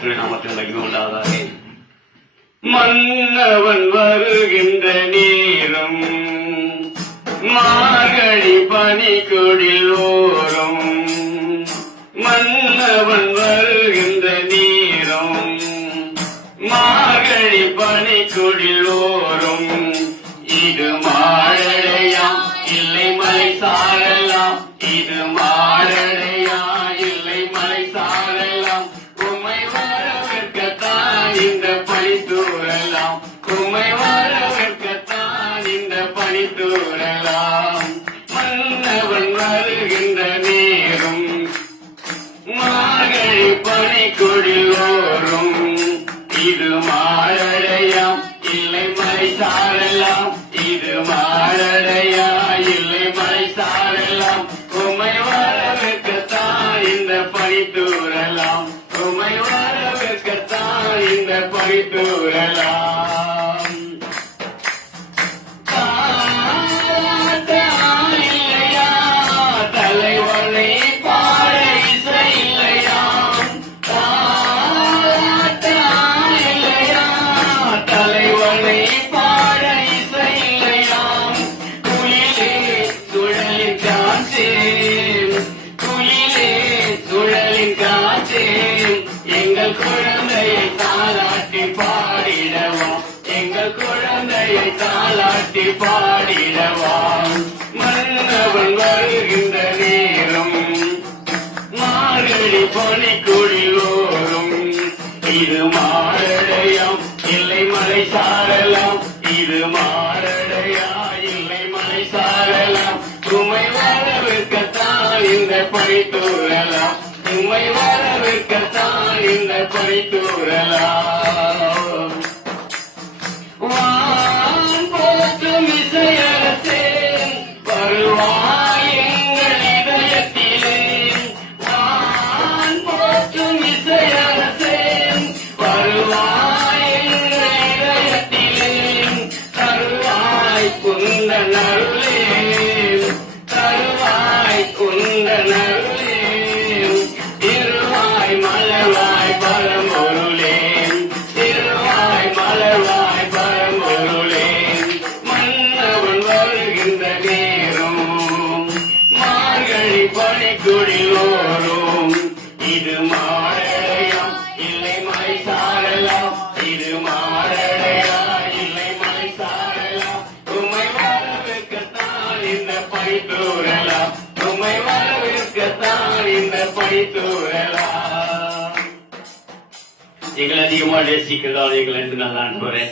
கர்த்தருடைய நாமத்தில் மகிமை உண்டாவதாக மன்னவன் வருகின்ற நேரம் மார்கழி பனிக்குடில் ஓரும். மன்னவன் வருகின்ற நேரம் மார்கழி பனிக்குடில் ஓரும். இது மாழையாம் வரவேற்கத்தான் இந்த பணி தூரலாம் மன்னவன் வருகின்ற நேரம் மார்கழி பனிக்குடில் ஓரும் இது மாழடையாம் இல்லை மலை சாரலாம். இது மாழடையா இல்லை மலை சாரலாம். உமை வரவேற்கத்தான் இந்த பணி தூரலாம் உமை வரவேற்கத்தான் இந்த தூரலாம் எங்கள் குழந்தையை தாளாட்டி பாடிடவா எங்கள் குழந்தையை தாளாட்டி பாடிடவா மன்னவன் வருகின்ற நேரம் மார்கழி பனிக்குடிலோரும் இது மாரடையாம் இல்லை மலை சாரலாம் இது மாரடையா இல்லை மலை சாரலாம் உமை வரவிற்கத்தான் இந்த பனி தூரலாம். உமை வரவிற்கத்தான் இந்த பனி தூரலாம் பனிக்குடிலோரும் இது மாரடையாம் இல்லை மலை சாரலாம் இது மாரடையா இல்லை மலை சாரலாம் உம்மை வரவேற்கத்தான் இந்த பனி தூரலாம் உண்மை வரவேற்கத்தான் இந்த படி தூரலாம் நீங்கள் அதிகமாக நேசிக்கிறார்கள் என்று நான் அன்புறேன்.